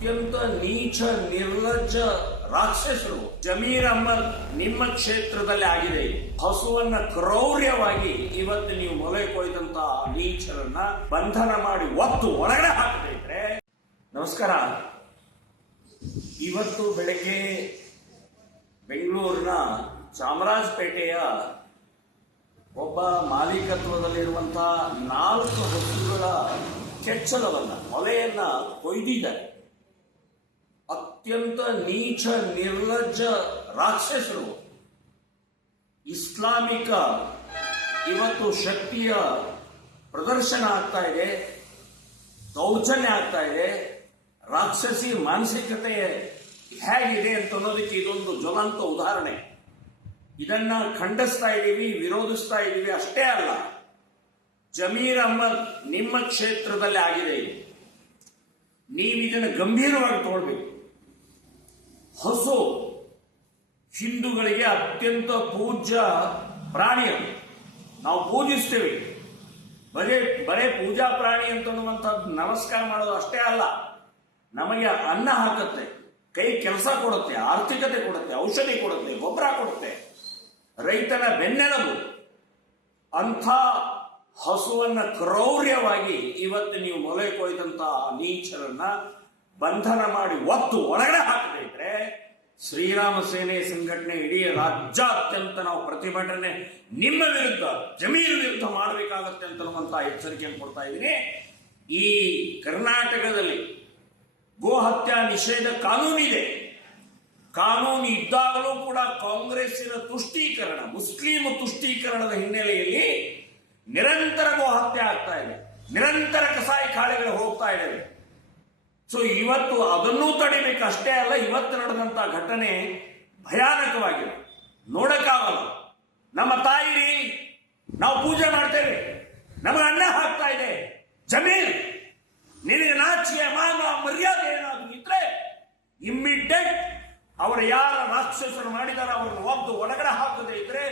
ಅತ್ಯಂತ ನೀಚ ನಿರ್ಲಜ್ಜ ರಾಕ್ಷಸರು ಜಮೀರ್ ಅಹಮದ್ ನಿಮ್ಮ ಕ್ಷೇತ್ರದಲ್ಲಿ ಆಗಿದೆ ಹಸುವನ್ನ ಕ್ರೌರ್ಯವಾಗಿ ಇವತ್ತು ನೀವು ಮೊಲೆ ಕೊಯ್ದಂತಹ ನೀಚರನ್ನ ಬಂಧನ ಮಾಡಿ ಒತ್ತು ಒಳಗಡೆ ಹಾಕಬೇಕ್ರೆ ನಮಸ್ಕಾರ ಇವತ್ತು ಬೆಳಗ್ಗೆ ಬೆಂಗಳೂರಿನ ಚಾಮರಾಜಪೇಟೆಯ ಒಬ್ಬ ಮಾಲೀಕತ್ವದಲ್ಲಿರುವಂತಹ ನಾಲ್ಕು ಹಸುಗಳ ಕೆಚ್ಚಲವನ್ನ ಮೊಲೆಯನ್ನ ಕೊಯ್ದಿದ್ದಾರೆ ಅತ್ಯಂತ ನೀಚ ನಿರ್ಲಜ್ಜ ರಾಕ್ಷಸರು ಇಸ್ಲಾಮಿಕ ಇವತ್ತು ಶಕ್ತಿಯ ಪ್ರದರ್ಶನ ಆಗ್ತಾ ಇದೆ ದೌರ್ಜನ್ಯ ಆಗ್ತಾ ಇದೆ ರಾಕ್ಷಸಿ ಮಾನಸಿಕತೆ ಹೇಗಿದೆ ಅಂತ ಅನ್ನೋದಕ್ಕೆ ಇದೊಂದು ಜ್ವಲಂತ ಉದಾಹರಣೆ ಇದನ್ನ ಖಂಡಿಸ್ತಾ ಇದ್ದೀವಿ ವಿರೋಧಿಸ್ತಾ ಇದ್ದೀವಿ ಅಷ್ಟೇ ಅಲ್ಲ ಜಮೀರ್ ಅಹಮದ್ ನಿಮ್ಮ ಕ್ಷೇತ್ರದಲ್ಲಿ ಆಗಿದೆ ನೀವು ಇದನ್ನು ಗಂಭೀರವಾಗಿ ತಗೊಳ್ಬೇಕು ಹಸು ಹಿಂದೂಗಳಿಗೆ ಅತ್ಯಂತ ಪೂಜ್ಯ ಪ್ರಾಣಿ ಅದು ನಾವು ಪೂಜಿಸ್ತೇವೆ ಬರೇ ಬರೇ ಪೂಜಾ ಪ್ರಾಣಿ ಅಂತನ್ನುವಂಥದ್ದು ನಮಸ್ಕಾರ ಮಾಡೋದು ಅಷ್ಟೇ ಅಲ್ಲ ನಮಗೆ ಅನ್ನ ಹಾಕುತ್ತೆ ಕೈ ಕೆಲಸ ಕೊಡುತ್ತೆ ಆರ್ಥಿಕತೆ ಕೊಡುತ್ತೆ ಔಷಧಿ ಕೊಡುತ್ತೆ ಗೊಬ್ಬರ ಕೊಡುತ್ತೆ ರೈತನ ಬೆನ್ನೆಲುಬು ಅಂಥ ಹಸುವನ್ನ ಕ್ರೌರ್ಯವಾಗಿ ಇವತ್ತು ನೀವು ಮೊಲೆ ಕೊಯ್ದಂತಹ ನೀಚರನ್ನ ಬಂಧನ ಮಾಡಿ ಒತ್ತು ಒಳಗಡೆ ಹಾಕಿ ಶ್ರೀರಾಮ ಸೇನೆ ಸಂಘಟನೆ ಇಡೀ ರಾಜ್ಯಾದ್ಯಂತ ನಾವು ಪ್ರತಿಭಟನೆ ನಿಮ್ಮ ವಿರುದ್ಧ ಜಮೀನು ವಿರುದ್ಧ ಮಾಡಬೇಕಾಗತ್ತೆ ಅಂತ ಎಚ್ಚರಿಕೆಯನ್ನು ಕೊಡ್ತಾ ಇದ್ದೀನಿ ಈ ಕರ್ನಾಟಕದಲ್ಲಿ ಗೋ ಹತ್ಯಾ ನಿಷೇಧ ಕಾನೂನಿದೆ ಕಾನೂನು ಇದ್ದಾಗಲೂ ಕೂಡ ಕಾಂಗ್ರೆಸ್ಸಿನ ತುಷ್ಟೀಕರಣ ಮುಸ್ಲಿಂ ತುಷ್ಟೀಕರಣದ ಹಿನ್ನೆಲೆಯಲ್ಲಿ ನಿರಂತರ ಗೋ ಹತ್ಯೆ ಆಗ್ತಾ ಇದೆ ನಿರಂತರ ಕಸಾಯಿ ಕಾಳೆಗಳು ಹೋಗ್ತಾ ಇದ್ದಾವೆ ಸೊ ಇವತ್ತು ಅದನ್ನೂ ತಡಿಬೇಕು ಅಷ್ಟೇ ಅಲ್ಲ ಇವತ್ತು ನಡೆದಂತ ಘಟನೆ ಭಯಾನಕವಾಗಿದೆ ನೋಡಕ್ಕಾಗಲ್ಲ ನಮ್ಮ ತಾಯಿ ನಾವು ಪೂಜೆ ಮಾಡ್ತೇವೆ ನಮಗೆ ಅಣ್ಣ ಹಾಕ್ತಾ ಇದೆ ಜಮೀನ್ ನಿನಗೆ ನಾಚಿಕೆ ಮಾನ ಮರ್ಯಾದೆ ಏನಾದರೂ ಇದ್ರೆ ಇಮ್ಮಿಡಿಯೇಟ್ ಅವರು ಯಾರ ರಾಕ್ಷಸರು ಮಾಡಿದಾರೆ ಅವರನ್ನು ಒಬ್ಬ ಒಳಗಡೆ ಹಾಕದೇ ಇದ್ರೆ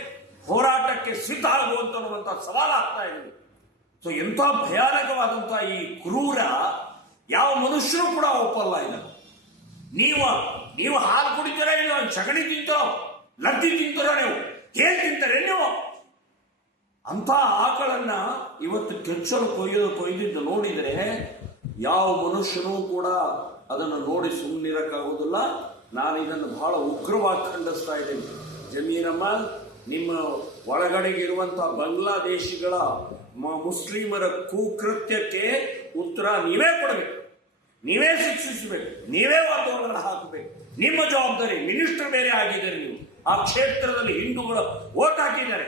ಹೋರಾಟಕ್ಕೆ ಸಿದ್ಧ ಆಗುವಂತ ಸವಾಲು ಆಗ್ತಾ ಇದೆ ಸೊ ಎಂಥ ಭಯಾನಕವಾದಂಥ ಈ ಕ್ರೂರ ಯಾವ ಮನುಷ್ಯರು ಕೂಡ ಒಪ್ಪಲ್ಲ ಇದನ್ನು ನೀವು ನೀವು ಹಾಲು ಕುಡಿತೀರಾ ಇಲ್ಲ ಸಗಣಿ ತಿಂತೀರೋ ಲದ್ದಿ ತಿಂತೀರೋ ನೀವು ಹೇಗೆ ತಿಂತಾರೆ ನೀವು ಅಂತ ಆಕಳನ್ನ ಇವತ್ತು ಕೆಚ್ಚಲು ಕೊಯ್ಯೋದು ಕೊಯ್ದಿದ್ದು ನೋಡಿದರೆ ಯಾವ ಮನುಷ್ಯನೂ ಕೂಡ ಅದನ್ನು ನೋಡಿ ಸುಮ್ಮನಿರಕ್ಕಾಗೋದಿಲ್ಲ ನಾನು ಇದನ್ನು ಬಹಳ ಉಗ್ರವಾಗಿ ಖಂಡಿಸ್ತಾ ಇದ್ದೀನಿ ಜಮೀನಮ್ಮ ನಿಮ್ಮ ಒಳಗಡೆಗಿರುವಂಥ ಬಾಂಗ್ಲಾದೇಶಿಗಳ ಮುಸ್ಲಿಮರ ಕುಕೃತ್ಯಕ್ಕೆ ಉತ್ತರ ನೀವೇ ಕೊಡಬೇಕು ನೀವೇ ಶಿಕ್ಷಿಸಬೇಕು ನೀವೇ ವಾತಾವರಣ ಹಾಕಬೇಕು ನಿಮ್ಮ ಜವಾಬ್ದಾರಿ ಮಿನಿಸ್ಟರ್ ಬೇರೆ ಆಗಿದ್ದೀರಿ ನೀವು ಆ ಕ್ಷೇತ್ರದಲ್ಲಿ ಹಿಂದೂಗಳು ಓಟ್ ಹಾಕಿದ್ದಾರೆ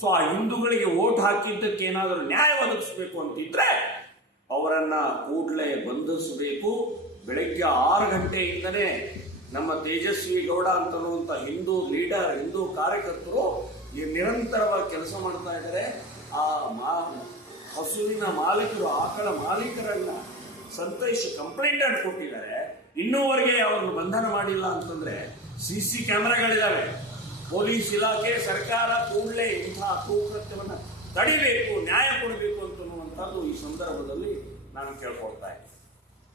ಸೊ ಆ ಹಿಂದೂಗಳಿಗೆ ಓಟ್ ಹಾಕಿದ್ದಕ್ಕೆ ಏನಾದರೂ ನ್ಯಾಯ ಒದಗಿಸಬೇಕು ಅಂತಿದ್ರೆ ಅವರನ್ನ ಕೂಡಲೇ ಬಂಧಿಸಬೇಕು ಬೆಳಗ್ಗೆ ಆರು ಗಂಟೆಯಿಂದನೇ ನಮ್ಮ ತೇಜಸ್ವಿ ಗೌಡ ಅಂತ ಹಿಂದೂ ಲೀಡರ್ ಹಿಂದೂ ಕಾರ್ಯಕರ್ತರು ನಿರಂತರವಾಗಿ ಕೆಲಸ ಮಾಡ್ತಾ ಇದ್ದಾರೆ ಆ ಮಾ ಹಸುವಿನ ಮಾಲೀಕರು ಆಕಳ ಮಾಲೀಕರನ್ನ ಸಂತೈಸಿ ಕಂಪ್ಲೇಂಟ್ ಆಗಿ ಕೊಟ್ಟಿದ್ದಾರೆ ಇನ್ನೂವರೆಗೆ ಅವರು ಬಂಧನ ಮಾಡಿಲ್ಲ ಅಂತಂದ್ರೆ ಸಿ ಸಿ ಕ್ಯಾಮೆರಾಗಳಿದ್ದಾವೆ ಪೊಲೀಸ್ ಇಲಾಖೆ ಸರ್ಕಾರ ಕೂಡಲೇ ಇಂತಹ ಕೂಕೃತ್ಯವನ್ನು ತಡಿಬೇಕು ನ್ಯಾಯ ಕೊಡಬೇಕು ಅಂತನ್ನುವಂಥದ್ದು ಈ ಸಂದರ್ಭದಲ್ಲಿ ನಾನು ಕೇಳ್ಕೊಳ್ತಾ ಇದ್ದೀನಿ